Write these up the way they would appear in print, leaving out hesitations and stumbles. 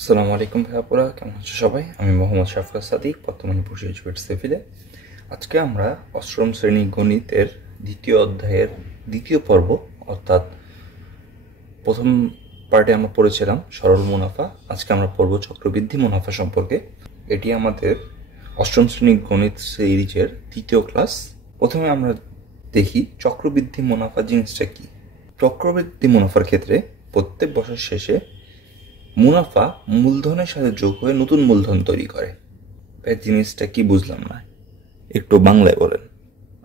আসসালামু আলাইকুম ভাইয়াপুরা, কেমন আছো সবাই? আমি মোহাম্মদ শাফকাত সাদিক, বর্তমানে পড়ছি এজুকেট সেফিলে। আজকে আমরা অষ্টম শ্রেণী গণিতের দ্বিতীয় অধ্যায়ের দ্বিতীয় পর্ব, অর্থাৎ প্রথম পার্টে আমরা পড়েছিলাম সরল মুনাফা। আজকে আমরা পড়ব চক্রবৃদ্ধি মুনাফা সম্পর্কে। এটি আমাদের অষ্টম শ্রেণী গণিত সিরিজের দ্বিতীয় ক্লাস। প্রথমে আমরা দেখি চক্রবৃদ্ধি মুনাফা জিনিসটা কি। চক্রবৃদ্ধি মুনাফার ক্ষেত্রে প্রত্যেক বছর শেষে মুনাফা মূলধনের সাথে যোগ হয়ে নতুন মূলধন তৈরি করে। জিনিসটা কি বুঝলাম না, একটু বাংলায় বলেন।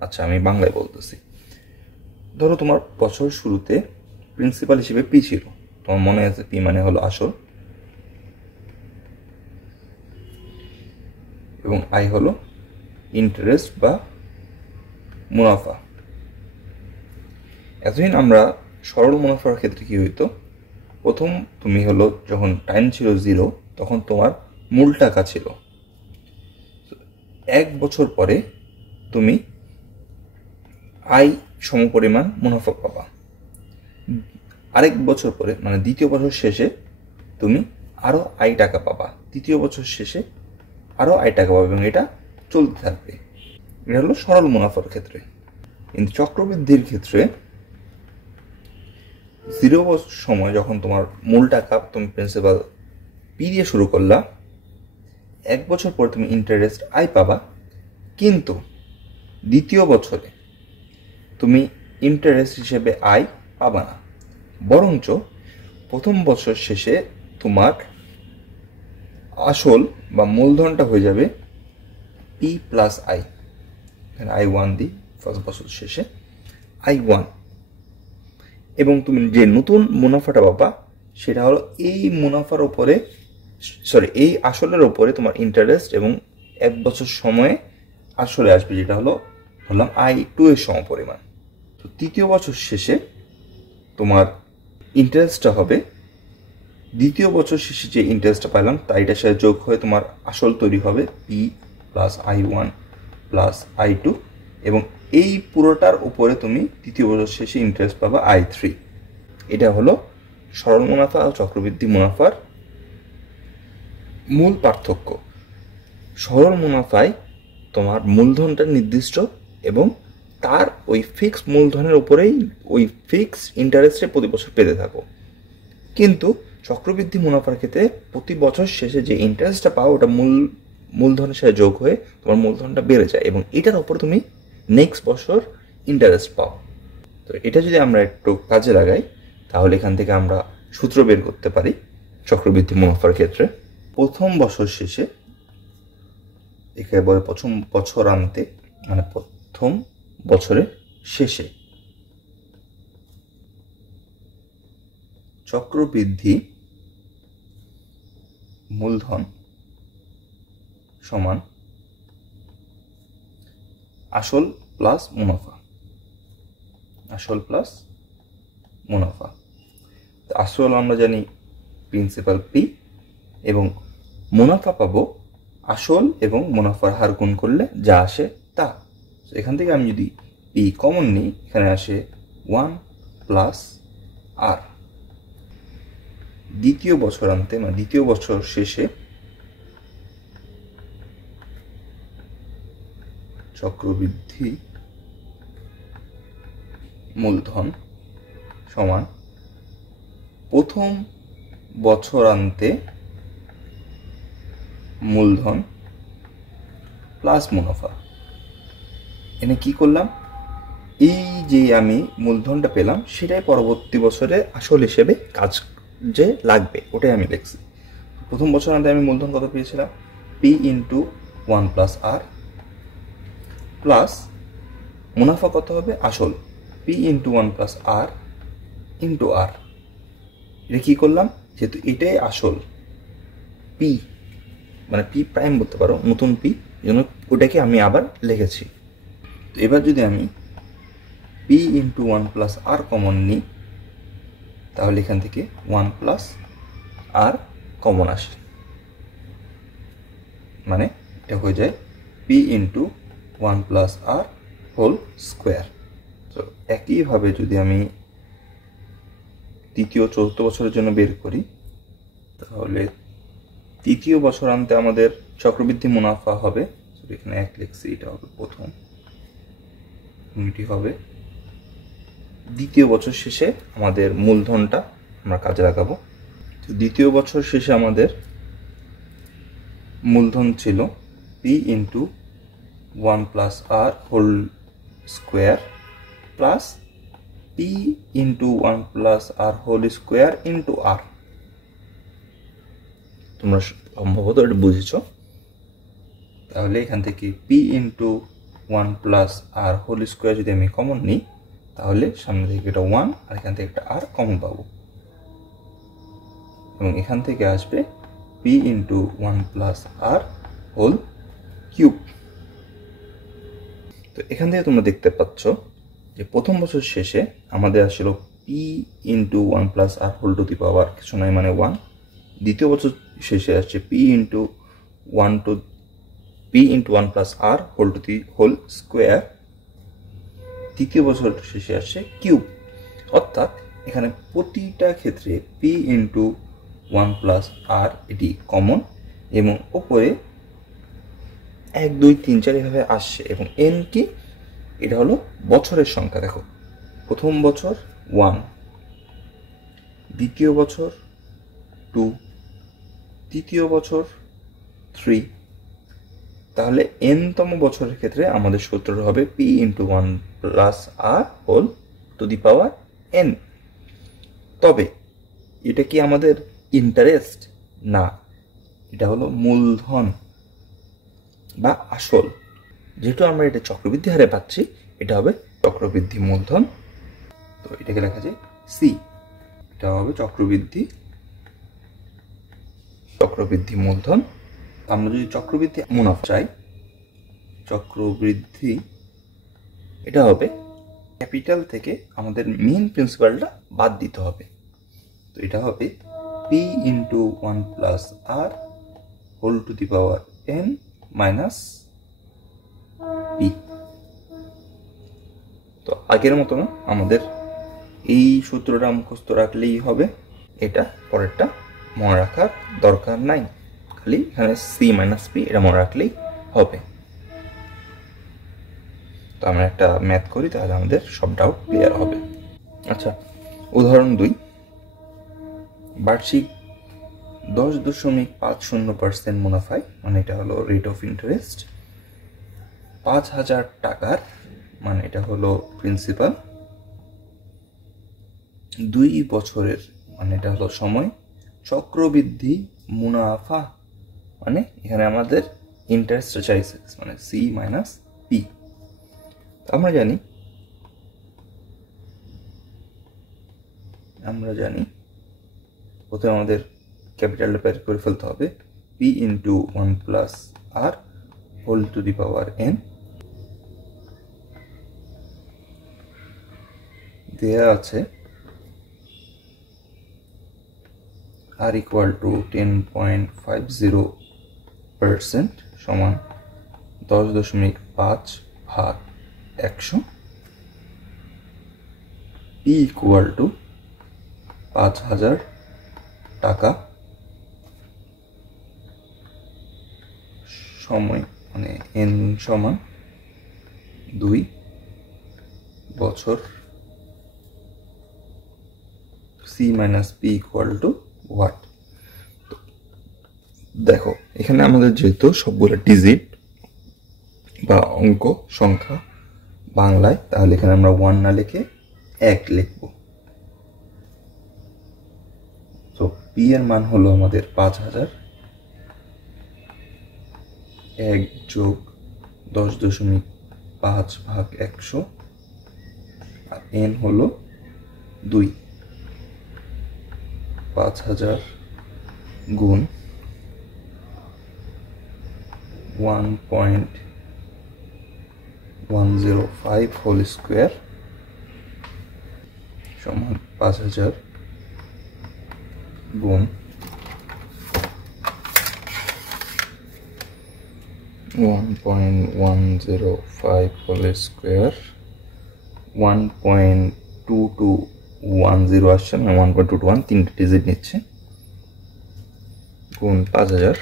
আচ্ছা, আমি বাংলায় বলতেছি। ধরো তোমার বছর শুরুতে প্রিন্সিপাল হিসেবে পি ছিল, তোমার মনে আছে পি মানে হলো আসল এবং আই হলো ইন্টারেস্ট বা মুনাফা। এতদিন আমরা সরল মুনাফার ক্ষেত্রে কি হইতো, প্রথম তুমি হলো যখন টাইম ছিল 0 তখন তোমার মূল টাকা ছিল। এক বছর পরে তুমি আই সমপরিমাণ মুনাফা পাবা। আরেক বছর পরে মানে দ্বিতীয় বছর শেষে তুমি আরো আই টাকা পাবা। তৃতীয় বছর শেষে আরো আই টাকা পাবে এবং এটা চলতে থাকবে। এটা হলো সরল মুনাফার ক্ষেত্রে। কিন্তু চক্রবৃদ্ধির ক্ষেত্রে 0 বছর সময় যখন তোমার মূল টাকা তুমি প্রিন্সিপাল পি দিয়ে শুরু করলা, এক বছর পর তুমি ইন্টারেস্ট আই পাবা, কিন্তু দ্বিতীয় বছরে তুমি ইন্টারেস্ট হিসেবে আই পাবা না, বরঞ্চ প্রথম বছর শেষে তোমার আসল বা মূলধনটা হয়ে যাবে পি প্লাস আই। এখানে I1 দিই, ফার্স্ট বছর শেষে I1, এবং তুমি যে নতুন মুনাফাটা পাবা সেটা হলো এই মুনাফার উপরে, এই আসলের উপরে তোমার ইন্টারেস্ট এবং এক বছর সময়ে আসলে আসবে, যেটা হলো বললাম I2 এর সমপরিমাণ। তো তৃতীয় বছর শেষে তোমার ইন্টারেস্টটা হবে দ্বিতীয় বছর শেষে যে ইন্টারেস্টটা পাইলাম তাইটার সাথে যোগ হয়ে তোমার আসল তৈরি হবে P plus I1 plus I2, এবং এই পুরোটার উপরে তুমি তৃতীয় বছর শেষে ইন্টারেস্ট পাবা I3। এটা হলো সরল মুনাফা ও চক্রবৃদ্ধি মুনাফার মূল পার্থক্য। সরল মুনাফায় তোমার মূলধনটা নির্দিষ্ট এবং তার ওই ফিক্স মূলধনের উপরেই ওই ফিক্স ইন্টারেস্টে প্রতি বছর পেতে থাকো। কিন্তু চক্রবৃদ্ধি মুনাফার ক্ষেত্রে প্রতি বছর শেষে যে ইন্টারেস্টটা পাও ওটা মূলধনের সাথে যোগ হয়ে তোমার মূলধনটা বেড়ে যায় এবং এটার উপর তুমি নেক্সট বছর ইন্টারেস্ট পাও। তো এটা যদি আমরা একটু কাজে লাগাই তাহলে এখান থেকে আমরা সূত্র বের করতে পারি চক্রবৃদ্ধি মুনাফার ক্ষেত্রে। প্রথম বছর শেষে, একেবারে প্রথম বছরান্তে মানে প্রথম বছরের শেষে চক্রবৃদ্ধি মূলধন সমান আসল প্লাস মুনাফা। আসল প্লাস মুনাফা, আসল আমরা জানি প্রিন্সিপাল পি এবং মুনাফা পাবো আসল এবং মুনাফার হার গুণ করলে যা আসে তা। এখান থেকে আমি যদি পি কমন নিই, এখানে আসে 1 প্লাস আর। দ্বিতীয় বছরান্তে মানে দ্বিতীয় বছর শেষে চক্রবৃদ্ধি মূলধন সমান প্রথম বছরান্তে মূলধন প্লাস মুনাফা। এনে কি করলাম, এই যে আমি মূলধনটা পেলাম সেটাই পরবর্তী বছরে আসল হিসেবে কাজ যে লাগবে ওটাই আমি লিখছি। প্রথম বছরান্তে আমি মূলধন কত পেয়েছিলাম, পি ইন্টু 1 প্লাস আর, প্লাস মুনাফা কত হবে আসল পি ইন্টু 1 প্লাস আর ইন্টু আর। এটা কি করলাম, যেহেতু এটাই আসল পি মানে পি প্রাইম বলতে পারো, নতুন পি, এই জন্য ওটাকে আমি আবার লিখেছি। তো এবার যদি আমি পি ইন্টু 1 প্লাস আর কমন নিই তাহলে এখান থেকে 1 প্লাস আর কমন আসে, মানে এটা হয়ে যায় P into 1 plus R whole square. তো একইভাবে যদি আমি তৃতীয় চতুর্থ বছরের জন্য বের করি তাহলে তৃতীয় বছরান্তে আমাদের চক্রবৃদ্ধি মুনাফা হবে, এখানে 1 লিখছি, এটা হবে প্রথম, এটি হবে দ্বিতীয় বছর শেষে আমাদের মূলধনটা আমরা কাজে লাগাবো। তো দ্বিতীয় বছর শেষে আমাদের মূলধন ছিল P into 1 plus R whole square plus P into 1 plus R whole square into R. তোমরা সম্ভবত এটা বুঝেছ। তাহলে এখান থেকে P into 1 plus R whole square যদি আমি কমন নিই, তাহলে সামনে থেকে এটা 1 আর এখান থেকে একটা আর কমন পাবো, এবং এখান থেকে আসবে P into 1 plus R whole cube. তো এখান থেকে তোমরা দেখতে পাচ্ছ যে প্রথম বছর শেষে আমাদের আসলে P into 1 plus R whole to the power কিছু নয় মানে 1। দ্বিতীয় বছর শেষে আসছে P into 1 plus R whole to the whole square. তৃতীয় বছর শেষে আসছে কিউব। অর্থাৎ এখানে প্রতিটা ক্ষেত্রে পি ইন্টু 1 প্লাস আর এটি কমন, এবং ওপরে 1 2 3 4 এভাবে আসছে, এবং এন কি, এটা হলো বছরের সংখ্যা। দেখো, প্রথম বছর 1, দ্বিতীয় বছর 2, তৃতীয় বছর 3। তাহলে এনতম বছরের ক্ষেত্রে আমাদের সূত্র হবে P into 1 plus R whole to the power N. তবে এটা কি আমাদের ইন্টারেস্ট? না, এটা হলো মূলধন বা আসল। যেহেতু আমরা এটা চক্রবৃদ্ধি হারে পাচ্ছি, এটা হবে চক্রবৃদ্ধি মূলধন। তো এটাকে লেখা যায় সি, এটা হবে চক্রবৃদ্ধি মূলধন। আমরা যদি চক্রবৃদ্ধি মুনাফা চাই, চক্রবৃদ্ধি, এটা হবে ক্যাপিটাল থেকে আমাদের মেইন প্রিন্সিপালটা বাদ দিতে হবে। তো এটা হবে P into 1 plus R whole to the power N minus P. তো আগের মতো না, আমাদের এই সূত্রটা মুখস্থ রাখলেই হবে, এটা পরেরটা মনে রাখার দরকার নাই, খালি এখানে সি মাইনাস পি এটা মনে রাখলেই হবে। তো আমরা একটা ম্যাথ করি, তাহলে আমাদের সব ডাউট ক্লিয়ার হবে। আচ্ছা, উদাহরণ 2, বার্ষিক 10.50% মুনাফায়, মানে এটা হলো রেট অফ ইন্টারেস্ট, 5,000 টাকার, মানে এটা হলো প্রিন্সিপাল, 2 বছরের, মানে এটা হলো সময়, চক্রবৃদ্ধি মুনাফা, মানে এখানে আমাদের ইন্টারেস্ট চাইছে, মানে সি মাইনাস পি। আমরা জানি প্রথমে আমাদের ক্যাপিটালটা বের করে ফেলতে হবে, P into 1 plus R whole to the power N, দেয়া আছে আর ইকুয়াল টু 10.50% সমান 10.5 ভাগ 100, পি ইকুয়াল টু 5,000 টাকা, সময় মানে এন সমান 2 বছর, C minus P equal to what. দেখো, এখানে আমাদের যেহেতু সবগুলো ডিজিট বা অঙ্ক সংখ্যা বাংলায়, তাহলে এখানে আমরা 1 না লিখে 1 লিখব। তো পি এর মান হলো আমাদের 5,000, 1 যোগ 10.5 ভাগ 100, আর এন হলো 2। 5,000 গুণ 1.105 হোল স্কোয়ার সমান 5,000 গুণ 1.105 হোল স্কোয়ার 1.2210 আসছে, মানে 1.221, 3টে ডিজিট নিচ্ছে, গুণ 5,000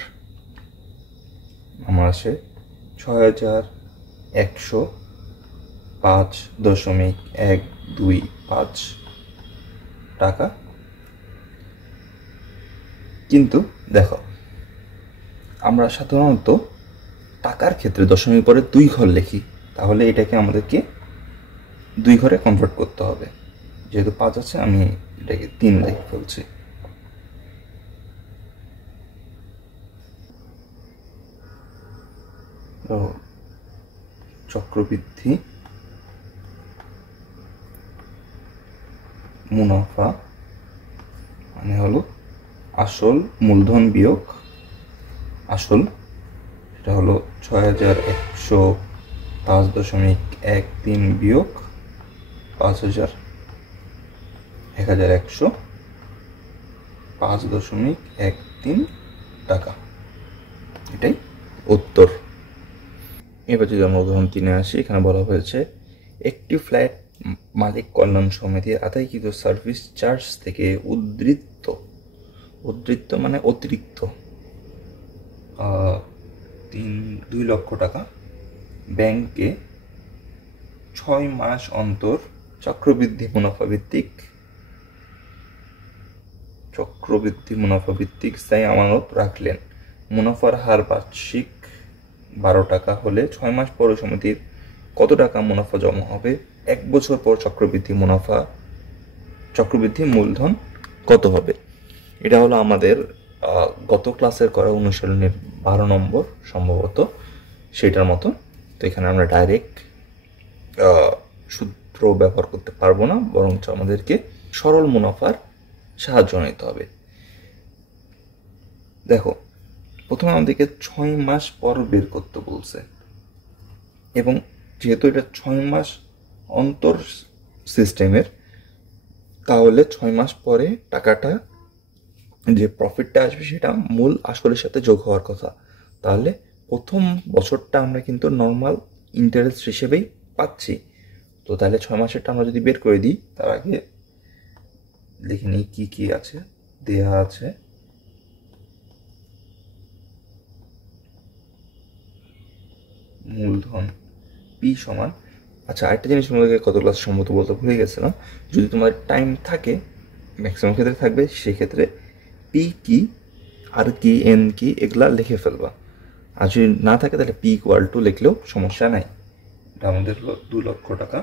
আমার আসে 6,105.125 টাকা। কিন্তু দেখো, আমরা সাধারণত টাকার ক্ষেত্রে দশমিক পরে 2 ঘর লিখি, তাহলে এটাকে আমাদেরকে 2 ঘরে কনভার্ট করতে হবে। যেহেতু 5 আছে, আমি এটাকে 3 লিখে ফেলছি। তো চক্রবৃদ্ধি মুনাফা মানে হলো আসল মূলধন বিয়োগ আসল, এটা হলো 6,105.13 বিয়োগ 5,000, 1,105.13 টাকা। এটাই উত্তর। এবার যদি আমরা উদাহরণ 3-এ আসি, এখানে বলা হয়েছে একটি ফ্ল্যাট মালিক কল্যাণ সমিতির আদায়কৃত সার্ভিস চার্জ থেকে উদ্ধৃত মানে অতিরিক্ত 2 লক্ষ টাকা ব্যাংকে 6 মাস অন্তর চক্রবৃদ্ধি মুনাফা ভিত্তিক স্থায়ী আমানত রাখলেন। মুনাফার হার বার্ষিক 12 টাকা হলে 6 মাস পর সমিতির কত টাকা মুনাফা জমা হবে? 1 বছর পর চক্রবৃদ্ধি মূলধন কত হবে? এটা হলো আমাদের গত ক্লাসের করা অনুশীলনের 12 নম্বর সম্ভবত, সেটার মতো। তো এখানে আমরা ডাইরেক্ট সূত্র ব্যবহার করতে পারবো না, বরঞ্চ আমাদেরকে সরল মুনাফার সাহায্য নিতে হবে। দেখো, প্রথমে আমাদেরকে 6 মাস পর বের করতে বলছে, এবং যেহেতু এটা 6 মাস অন্তর সিস্টেমের, তাহলে 6 মাস পরে টাকাটা, যে প্রফিটটা আসবে, সেটা মূল আসলের সাথে যোগ হওয়ার কথা। তাহলে প্রথম বছরটা আমরা কিন্তু নর্মাল ইন্টারেস্ট হিসেবেই পাচ্ছি। তো তাহলে 6 মাসেরটা আমরা যদি বের করে দিই, তার আগে লিখে নিই কি কি আছে। দেয়া আছে মূলধন পি সমান, আচ্ছা আরেকটা জিনিস তোমাদেরকে কত ক্লাস সম্ভবত বলতে ভুলে গেছিলাম, যদি তোমার টাইম থাকে, ম্যাক্সিমাম ক্ষেত্রে থাকবে, সেক্ষেত্রে পি কি আর কি এন কি এগুলা লিখে ফেলবা। আর যদি না থাকে তাহলে পি ইকুয়াল টু লিখলেও সমস্যা নাই। এটা আমাদের হলো 2 লক্ষ টাকা।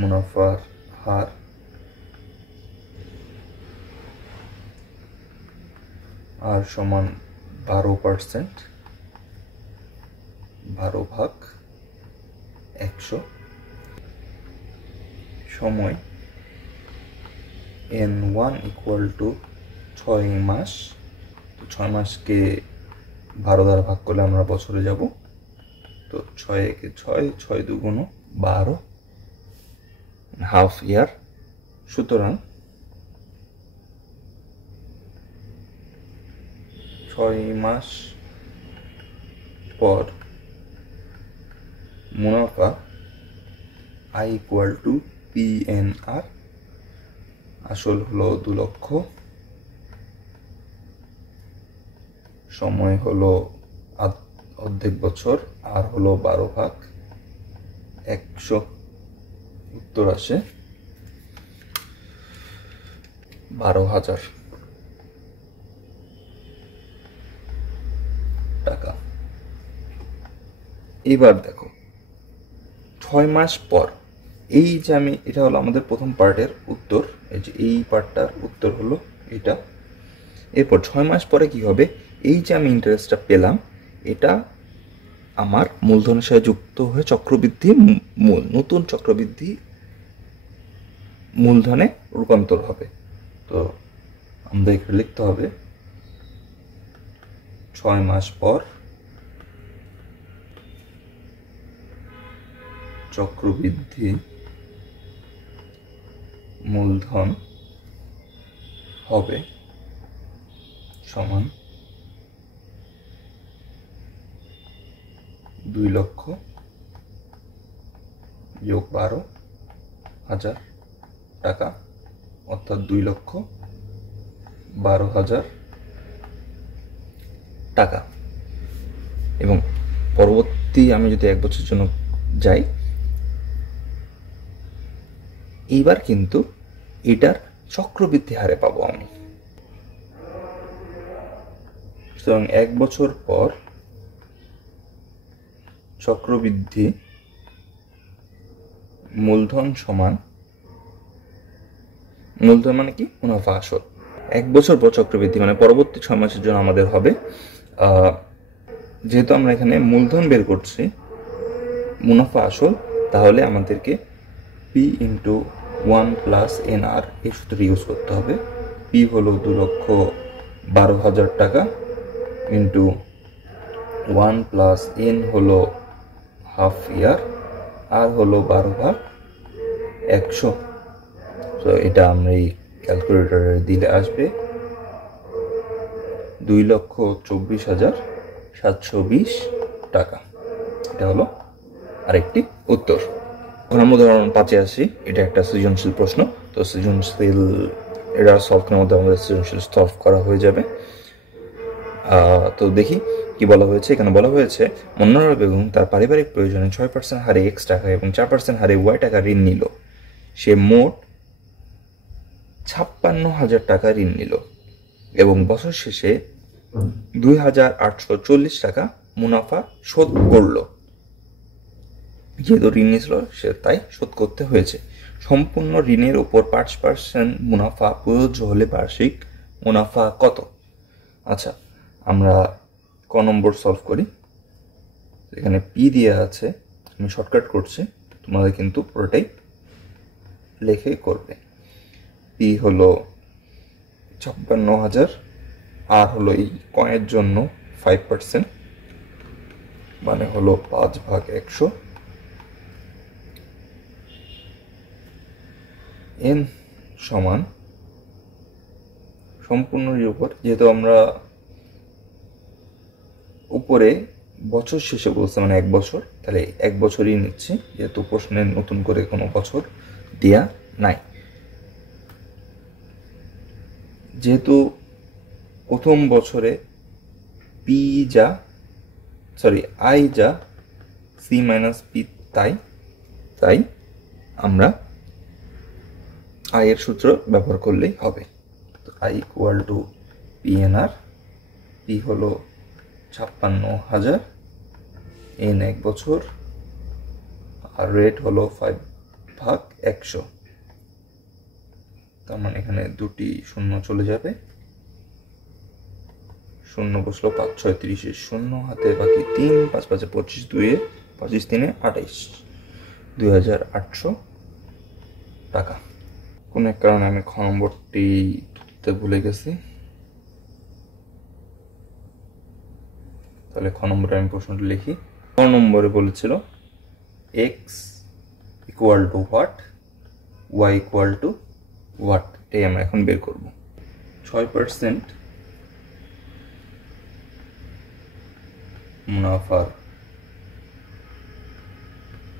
মুনাফার হার আর সমান 12%, 12/100। সময় N1 ইকুয়াল টু 6 মাস। তো 6 মাসকে 12 দ্বারা ভাগ করলে আমরা বছরে যাব। তো 6 একে 6, 6 দুগুণ 12, হাফ ইয়ার। সুতরাং 6 মাস পর মুনাফা আই ইকুয়াল টু PNR, আসল হলো 2 লক্ষ, সময় হলো অর্ধেক বছর, আর হলো 12/100। উত্তর আসে 12,000 টাকা। এবার দেখো, 6 মাস পর, এই যে এটা হলো আমাদের প্রথম পার্টের উত্তর, এই যে এই পার্টটার উত্তর হলো এটা। এরপর 6 মাস পরে কি হবে? এই যে আমি ইন্টারেস্টটা পেলাম, এটা আমার মূলধনের সাথে যুক্ত হয়ে চক্রবৃদ্ধি নতুন চক্রবৃদ্ধি মূলধনে রূপান্তর হবে। তো আমাদের এখানে লিখতে হবে 6 মাস পর চক্রবৃদ্ধি মূলধন হবে সমান 2 লক্ষ যোগ 12,000 টাকা অর্থাৎ 2,12,000 টাকা। এবং পরবর্তী আমি যদি 1 বছরের জন্য যাই, এইবার কিন্তু এটার চক্রবৃদ্ধি হারে পাবো আমি। সুতরাং 1 বছর পর চক্রবৃদ্ধি মূলধন সমান, মূলধন মানে কি, মুনাফা আসল। 1 বছর পর চক্রবৃদ্ধি মানে পরবর্তী 6 মাসের জন্য আমাদের হবে, যেহেতু আমরা এখানে মূলধন বের করছি, মুনাফা আসল, তাহলে আমাদেরকে পি ইন্টু 1 প্লাস NR এই সূত্রটি ইউজ করতে হবে। পি হলো 2,12,000 টাকা ইন্টু 1 প্লাস N হলো হাফ ইয়ার, আর হলো 12/100। তো এটা আমরা এই ক্যালকুলেটরে দিলে আসবে 2,24,720 টাকা। এটা হলো আরেকটি উত্তর। এখন আমরা উদাহরণ 5-এ আসি। এটা একটা সৃজনশীল প্রশ্ন, তো সৃজনশীল এটা সলভ করার মধ্যে আমাদের সৃজনশীল সলভ করা হয়ে যাবে। তো দেখি কি বলা হয়েছে। এখানে বলা হয়েছে মনোয়ারা বেগম তার পারিবারিক প্রয়োজনে 6% হারে X টাকা এবং 4% হারে Y টাকা ঋণ নিল। সে মোট 56,000 টাকা ঋণ নিল এবং বছর শেষে 2,840 টাকা মুনাফা শোধ করল। যেহেতু ঋণ নিয়েছিল সে তাই শোধ করতে হয়েছে। সম্পূর্ণ ঋণের উপর 5% মুনাফা প্রযোজ্য হলে বার্ষিক মুনাফা কত? আচ্ছা, আমরা ক নম্বর সলভ করি। এখানে পি দিয়ে আছে, আমি শর্টকাট করছি, তোমাদের কিন্তু পুরোটাই লিখে করবে। পি হলো 56,000, আর হলো এই কয়ের জন্য 5%, মানে হলো 5/100। এন সমান সম্পূর্ণের উপর, যেহেতু আমরা উপরে বছর শেষে বলছে মানে 1 বছর, তাহলে 1 বছরই নিচ্ছি, যেহেতু প্রশ্নে নতুন করে কোনো বছর দেয়া নাই। যেহেতু প্রথম বছরে আই যা সি মাইনাস পি তাই আমরা আয়ের সূত্র ব্যবহার করলেই হবে। তো I equal two PNR। P হলো 56,000, N 1 বছর, আর রেট হলো 5/100। তার মানে এখানে দুটি শূন্য চলে যাবে, শূন্য বসলো 5 6 30, শূন্য হাতে বাকি 3, 5 5 25, 2 25 3 28, 2,800 টাকা। কোন এক কারণে আমি খ নম্বরটি তুলতে ভুলে গেছি, তাহলে খ নম্বরে আমি প্রশ্নটি লিখি। খ নম্বরে বলেছিল X equal to what, Y equal to what, এটাই আমরা এখন বের করব। 6% মুনাফার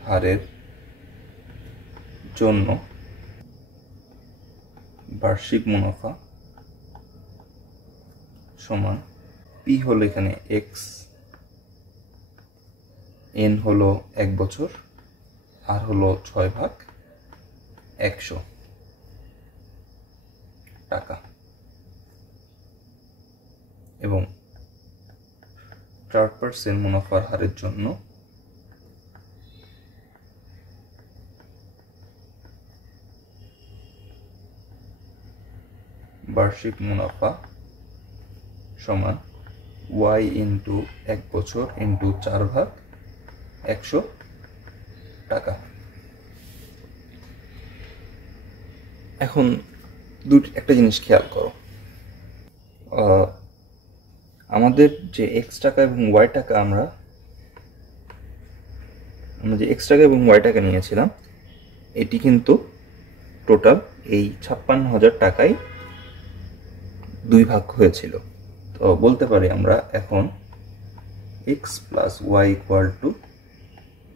হারের জন্য বার্ষিক মুনাফা সমান পি হলো এখানে এক্স, এন হলো 1 বছর, আর হলো 6/100 টাকা, এবং 4% মুনাফার হারের জন্য বার্ষিক মুনাফা সমান y ইন্টু 1 বছর ইন্টু 4/100 টাকা। এখন একটা জিনিস খেয়াল করো, আমাদের যে এক্স টাকা এবং ওয়াই টাকা আমরা যে এক্স টাকা এবং ওয়াই টাকা নিয়েছিলাম, এটি কিন্তু টোটাল এই 56,000 টাকায় 2 ভাগ হয়েছিল। তো বলতে পারি আমরা এখন X plus Y equal to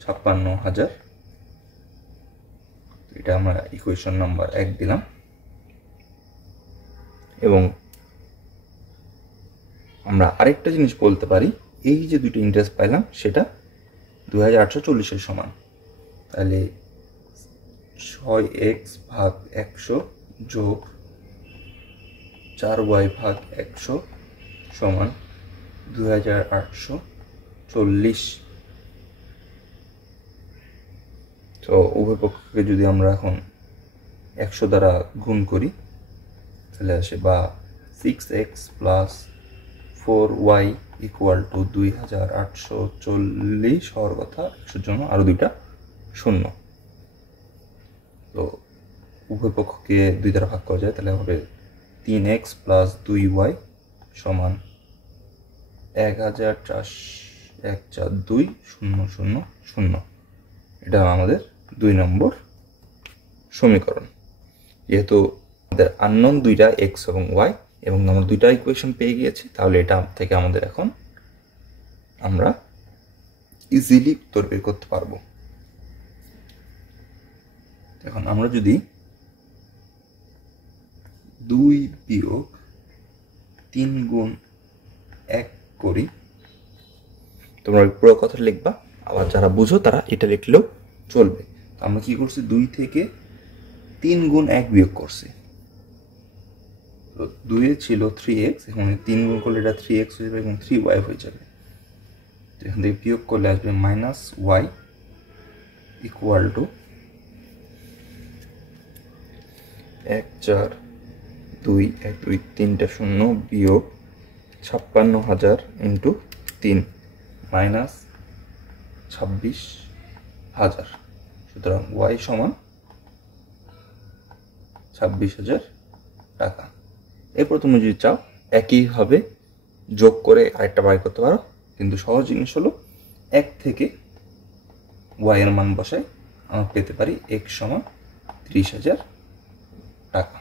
56,000। এটা আমরা ইকুয়েশন নাম্বার 1 দিলাম এবং আমরা আরেকটা জিনিস বলতে পারি, এই যে দুটো ইন্টারেস্ট পাইলাম সেটা 2840 সমান। তাহলে 6x ভাগ 100 যোগ 4y ভাগ 100 সমান 2840। তো উভয় পক্ষকে যদি আমরা এখন 100 দ্বারা গুণ করি তাহলে আসে, বা 6x plus 4y equal to 2840 হওয়ার কথা। 100 জন্য আরো দুইটা শূন্য, তো উভয় পক্ষকে 2 দ্বারা ভাগ করা যায়, তাহলে হবে 3x প্লাস 2y সমান 142000। এটা আমাদের 2 নম্বর সমীকরণ। যেহেতু আমাদের আননোন দুইটা x এবং y এবং আমরা দুইটা ইকুয়েশন পেয়ে গিয়েছি, তাহলে এটা থেকে আমাদের এখন আমরা ইজিলি উত্তর বের করতে পারবো। এখন আমরা যদি 2 বিয়োগ 3 গুণ 1 করি, তোমরা পুরো কথা লিখবা, আবার যারা বুঝো তারা এটা লিখলেও চলবে। আমরা কি করছি, 2 থেকে 3 গুণ 1 বিয়োগ করছি। তো 2 এ ছিল 3x, এখন 3 গুণ করলে এটা 3x হয়ে যাবে এবং 3y হয়ে যাবে। তো এখান থেকে বিয়োগ করলে আসবে মাইনাস y ইকুয়াল টু 1 4 2 1 2 3টা শূন্য বিয়োগ 56,000 ইন্টু 3 মাইনাস 26,000। সুতরাং y সমান 26,000 টাকা। এরপর তুমি যদি চাও একইভাবে যোগ করে আরেকটা বাই করতে পারো, কিন্তু সহজ জিনিস হলো 1 থেকে y এর মান বসাই আমরা পেতে পারি x সমান 30,000 টাকা।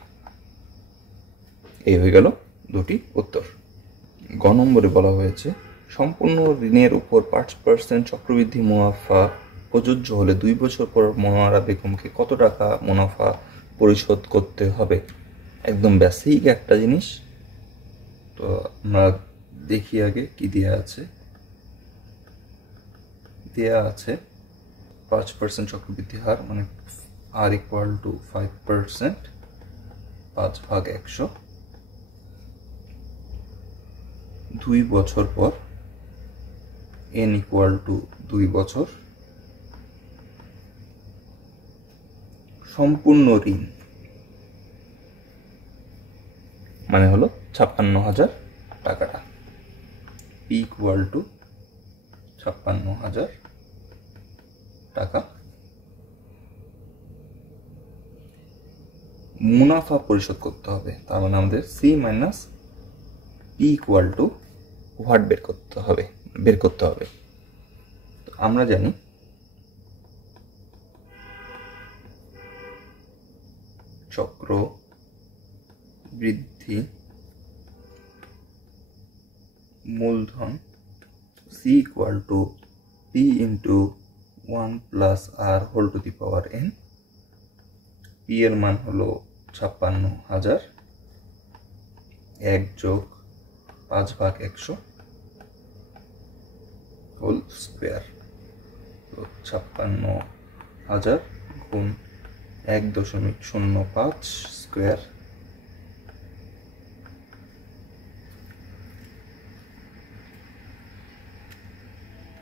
এই হয়ে গেল দুটি উত্তর। গ নম্বরে বলা হয়েছে, সম্পূর্ণ ঋণের উপর 5% চক্রবৃদ্ধি মুনাফা প্রযোজ্য হলে 2 বছর পর মনোয়ারা বেগমকে কত টাকা মুনাফা পরিশোধ করতে হবে। একদম বেসিক একটা জিনিস। তো আমরা দেখি আগে কি দেয়া আছে। দেয়া আছে 5% চক্রবৃদ্ধি হার, মানে r ইকুয়াল টু 5%, 5 ভাগ 100, 2 বছর পর n ইকুয়াল টু 2 বছর, সম্পূর্ণ ঋণ মানে হলো 56,000 টাকাটা, p ইকুয়াল টু 56,000 টাকা। মুনাফা পরিশোধ করতে হবে, তার মানে আমাদের c minus p equal to what বের করতে হবে। তো আমরা জানি চক্র বৃদ্ধি মূলধন c equal to p into 1 plus r whole to the power n। p এর মান হলো 56,000, 1 যোগ 5 ভাগ 100 হোল স্কোয়ার। তো 56,000 গুণ 1.05 স্কোয়ার,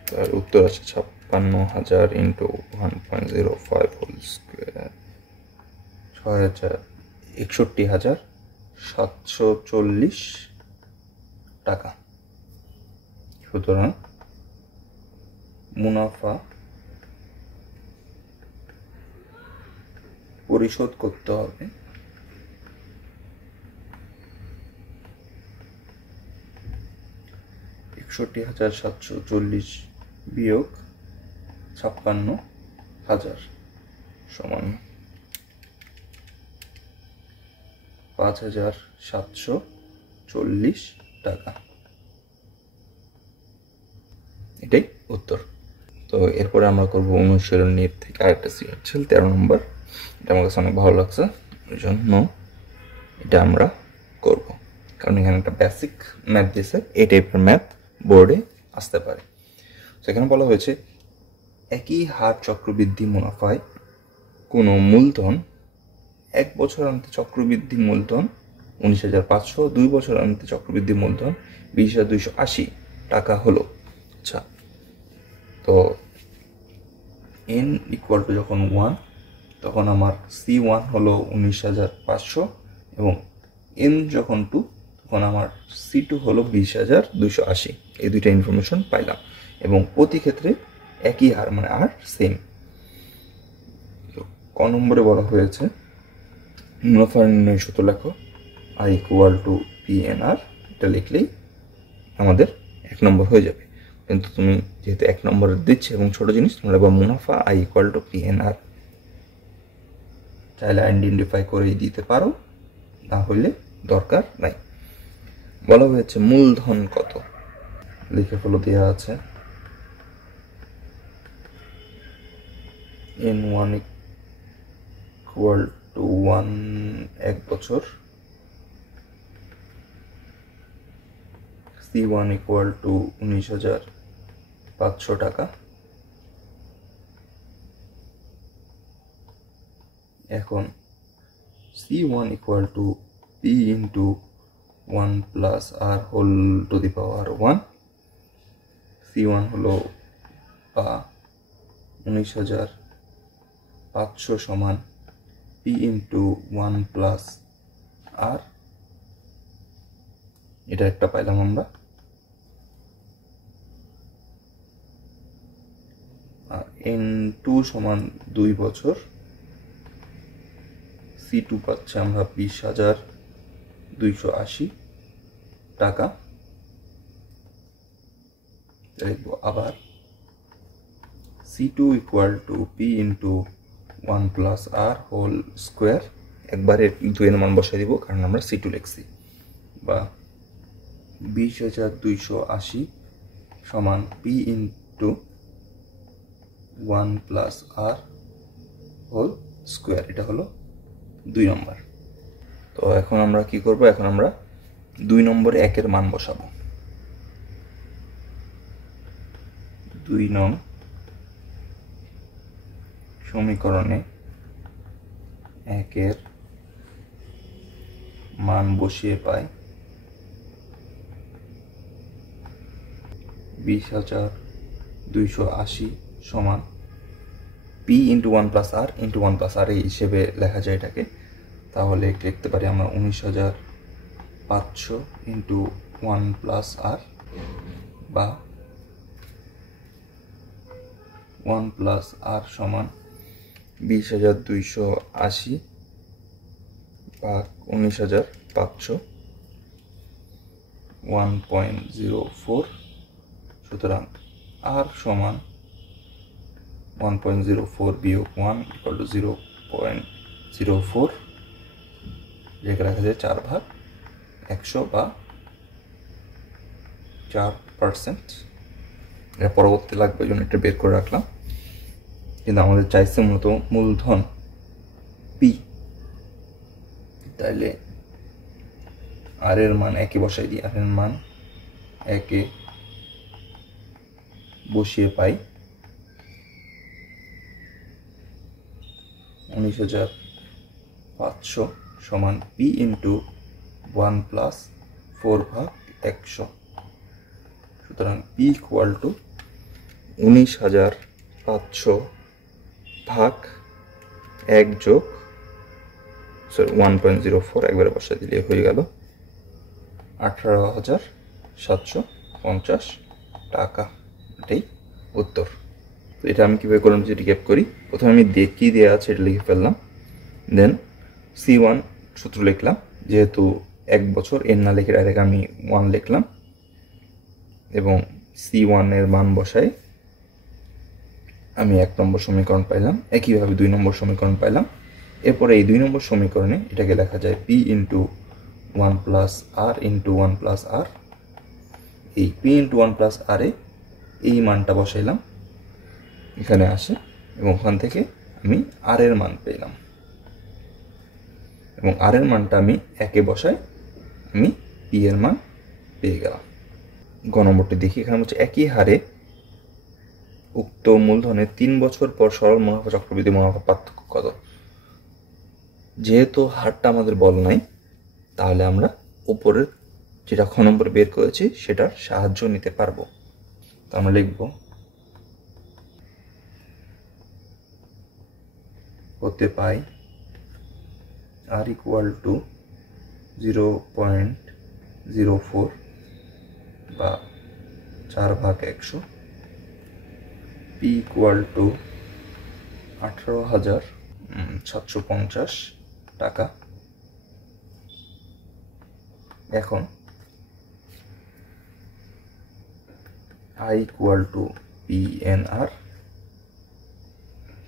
তার উত্তর আছে 56,000 ইন্টু 1.05 হোল স্কোয়ার, 61,740 টাকা। সুতরাং মুনাফা পরিশোধ করতে হবে 61,740 বিয়োগ 56,000 সমান 5,740 টাকা। এটাই উত্তর। তো এরপরে আমরা করব অনুশীলনীর থেকে আরেকটা সৃজনশীল 13 নম্বর। এটা আমার কাছে অনেক ভালো লাগছে, ওই জন্য এটা আমরা করব। কারণ এখানে একটা বেসিক ম্যাথ দিয়েছে, এই টাইপের ম্যাথ বোর্ডে আসতে পারে। সেখানে বলা হয়েছে একই হার চক্রবৃদ্ধি মুনাফায় কোনো মূলধন 1 বছর অন্তে চক্রবৃদ্ধি মূলধন 19,500, 2 বছর অন্তে চক্রবৃদ্ধি মূলধন 20,280 টাকা হলো। আচ্ছা, তো n ইকুয়াল টু যখন 1, তখন আমার C1 হলো 19,500 এবং n যখন 2, তখন আমার C2 হলো 20,280। এই দুইটা ইনফরমেশন পাইলাম এবং প্রতি ক্ষেত্রে একই হার, মানে আর সেম। ক নম্বরে বলা হয়েছে মুনাফা নির্ণয় সূত্র লেখো, I ইকুয়াল টু PNR। এটা লিখলেই আমাদের 1 নম্বর হয়ে যাবে। কিন্তু তুমি যেহেতু 1 নম্বর দিচ্ছে এবং ছোট জিনিস, তোমরা এবার মুনাফা I ইকুয়াল টু PNR চাইলে আইডেন্টিফাই করেই দিতে পারো, না হলে দরকার নাই। বলা হয়েছে মূলধন কত, লিখে ফেলো, দেওয়া আছে N1 ইকুয়াল টু 1 বছর, C1 ইকুয়াল টু 19,500 টাকা। এখন C1 equal to P into 1 plus R whole to the power 1। C1 হলো 19,500 সমান P ইন্টু 1 প্লাস R, এটা একটা পাইলাম আমরা। আর N2 সমান 2 বছর, C2 পাচ্ছে আমরা 20,280 টাকা। লিখব আবার C2 equal to P into 1 plus R whole square. একবারে 2 এর মান বসাই দিব কারণ আমরা C2 লিখছি, বা 20,280 সমান P into 1 plus R whole square. এটা হলো 2 নম্বর। তো এখন আমরা কি করব, এখন আমরা 2 নম্বরে 1 এর মান বসাবো। 2 নং সমীকরণে 1 এর মান বসিয়ে পাই 20,280 সমান P into 1 plus R into 1 plus R এই হিসেবে লেখা যায় এটাকে। তাহলে লিখতে পারি আমরা 19,500 ইন্টু 1 প্লাস R, বা 1 প্লাস R সমান 20,280 বা 19,500 1.04। সুতরাং R সমান 1.04 বিয়োগ 1 ইকুয়াল টু 0.04, যেটা রাখা যায় 4/100 বা 4%। এটা পরবর্তী লাগবে, এই জন্য এটা বের করে রাখলাম। কিন্তু আমাদের চাইছে মূলত মূলধন P, তাইলে আর এর মান 1 বসাই দিই। আর এর মান 1 বসিয়ে পাই 19,500 সমান P ইন্টু 1 প্লাস 4/100। সুতরাং P ইকুয়াল টু 19,500 ভাগ 1 যোগ 1.04, একবারে বসাই দিলে হয়ে গেল 18,750 টাকা। এটাই উত্তর। তো এটা আমি কীভাবে করলাম যদি রিক্যাপ করি, প্রথমে আমি কি দেওয়া আছে এটা লিখে ফেললাম, দেন C1 সূত্র লিখলাম, যেহেতু 1 বছর এর না লিখে ডাইরেক্ট আমি 1 লিখলাম এবং C1 এর মান বসাই আমি 1 নম্বর সমীকরণ পাইলাম। একইভাবে 2 নম্বর সমীকরণ পাইলাম। এরপরে এই 2 নম্বর সমীকরণে এটাকে লেখা যায় P into 1 plus R into 1 plus R। এই P ইন্টু 1 প্লাস R এ এই মানটা বসাইলাম, এখানে আসে এবং ওখান থেকে আমি R এর মান পেলাম। এবং আর এর মানটা আমি একে বসায় আমি পি এর মান পেয়ে গেলাম। গ নম্বরটি দেখি, এখানে হচ্ছে একই হারে উক্ত মূলধনের 3 বছর পর সরল মুনাফা চক্রবৃদ্ধি মুনাফা পার্থক্য কত। যেহেতু হারটা আমাদের বল নাই, তাহলে আমরা উপরের যেটা খ নম্বর বের করেছি সেটার সাহায্য নিতে পারবো। তো আমরা লিখব হতে পাই আর ইকুয়াল টু 0.04 বা 4/100, পি ইকুয়াল টু 18,750 টাকা। এখন I equal to P N R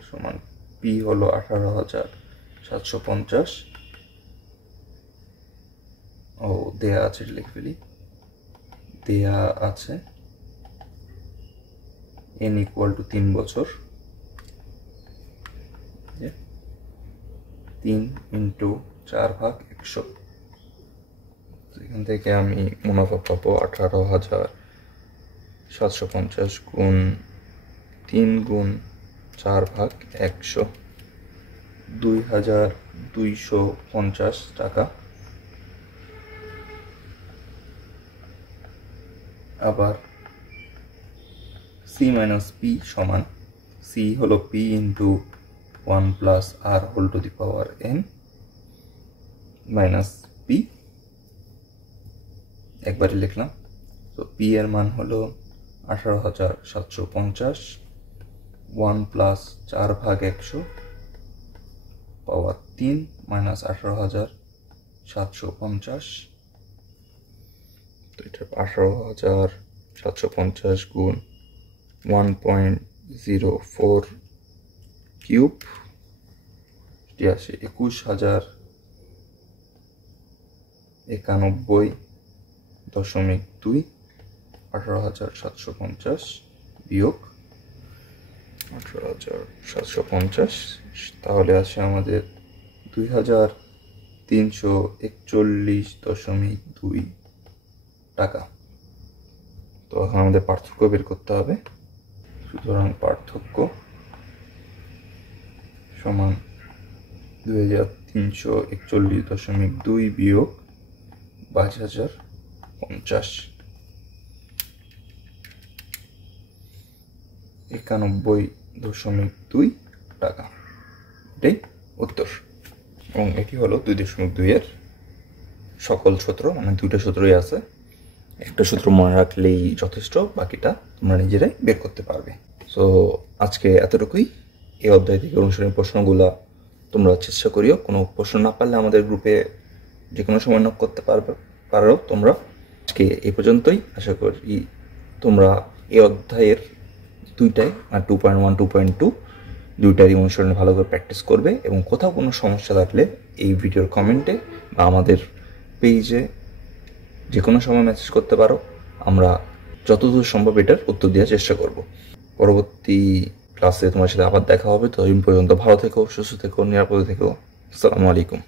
সমান পি হলো 18,750, ও দেয়া আছে, লিখে ফেলি, দেয়া আছে এন ইকুয়াল টু 3 বছর, 3 ইন্টু 4/100। এখান থেকে আমি মুনাফা পাবো 18,750 গুণ 3 গুণ 4/100, 2,250 টাকা। আবার সি মাইনাস পি সমান, সি হলো P into 1 plus R whole to the power N minus P, একবারে লিখলাম। তো পি এর মান হলো 18,750, 1 প্লাস 4/100 পাওয়ার 3 মাইনাস 18,750। তো এটা 18,750 গুণ 1.04 কিউব, এটি আসে 21,091.2। 18,750 বিয়োগ 18,750, তাহলে আসে আমাদের 2,341.2 টাকা। তো এখন আমাদের পার্থক্য বের করতে হবে। সুতরাং পার্থক্য সমান 2,341.2 বিয়োগ 22,050, 91.2 টাকা। এটাই উত্তর। এবং এটি হলো 2.2 এর সকল সূত্র, মানে দুইটা সূত্রই আছে, একটা সূত্র মনে রাখলেই যথেষ্ট, বাকিটা তোমরা নিজেরাই বের করতে পারবে। সো আজকে এতটুকুই। এই অধ্যায় থেকে অনুসরণীয় প্রশ্নগুলো তোমরা চেষ্টা করিও। কোনো প্রশ্ন না পারলে আমাদের গ্রুপে যে কোনো সময় নক করতে পারো তোমরা। আজকে এই পর্যন্তই। আশা করি তোমরা এই অধ্যায়ের দুইটাই, 2.1 2.2 দুইটারই অনুসরণে ভালো করে প্র্যাকটিস করবে, এবং কোথাও কোনো সমস্যা থাকলে এই ভিডিওর কমেন্টে বা আমাদের পেজে যে কোনো সময় মেসেজ করতে পারো। আমরা যতদূর সম্ভব এটার উত্তর দেওয়ার চেষ্টা করব। পরবর্তী ক্লাসে তোমার সাথে আবার দেখা হবে। ততদিন পর্যন্ত ভালো থেকো, সুস্থ থেকো, নিরাপদে থেকো। আসসালামু আলাইকুম।